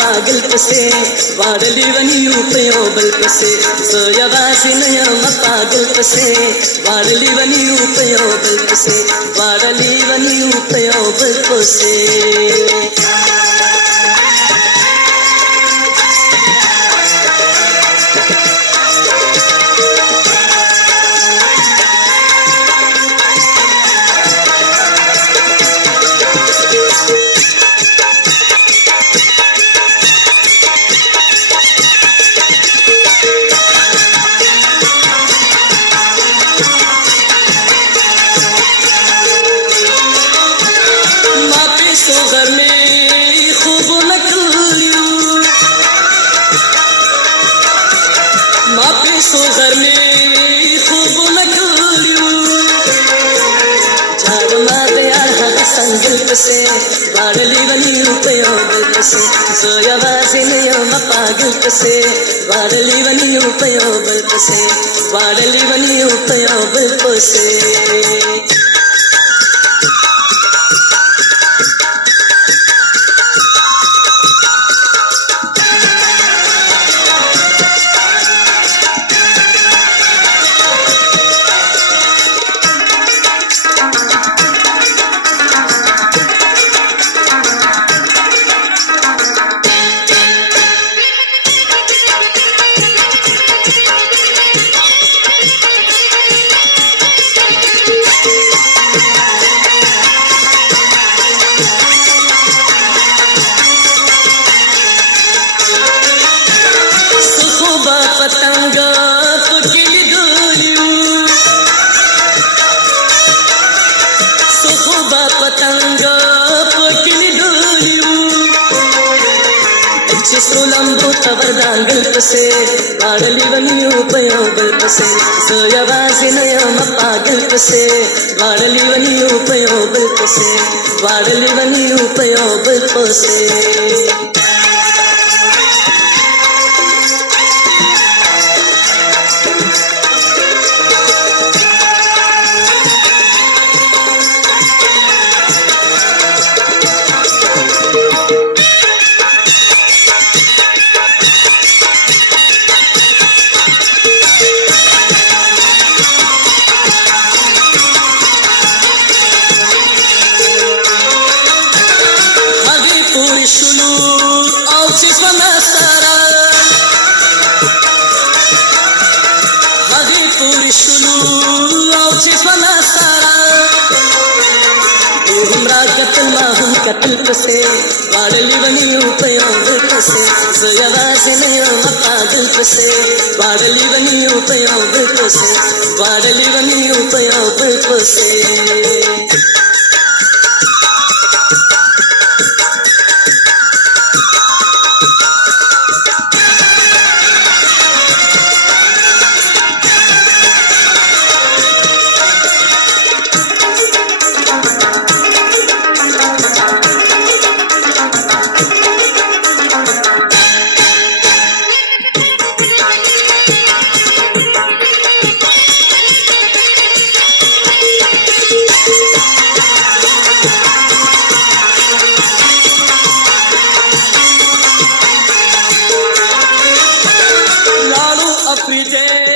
पागल पसे वाडली वनियू पयो बल पसे सोयावासी नयम पागल पसे वाडली वनियू पयो बल पसे वाडली वनियू पयो बल पसे घर में खूब नकलियो मापे सो घर में खूब नकलियो झाड़ मादे आहा संगल पसे वाडली वनी उपयो बल पसे सोयावासी नयम पागल पसे वाडली वनी उपयो बल पसे वाडली वनी उपयो बल पसे पतंग पकिली डोलियो सुखबा पतंग पकिली डोलियो अच्छे सोलंबो तवर दांगल पसे वाडली वनी उपयो बल पसे सोयावासी नयम पागल पसे वाडली वनी उपयो बल पसे वाडली वनी उपयो बल पसे Shulu, alçis vanastara. Hagi puri shulu, alçis vanastara. Humra katal mahum katal pase, वाडली वनी उपयो बल पसे सोयावासी नयम पागल पसे वाडली वनी उपयो बल पसे वाडली वनी उपयो बल पसे Afride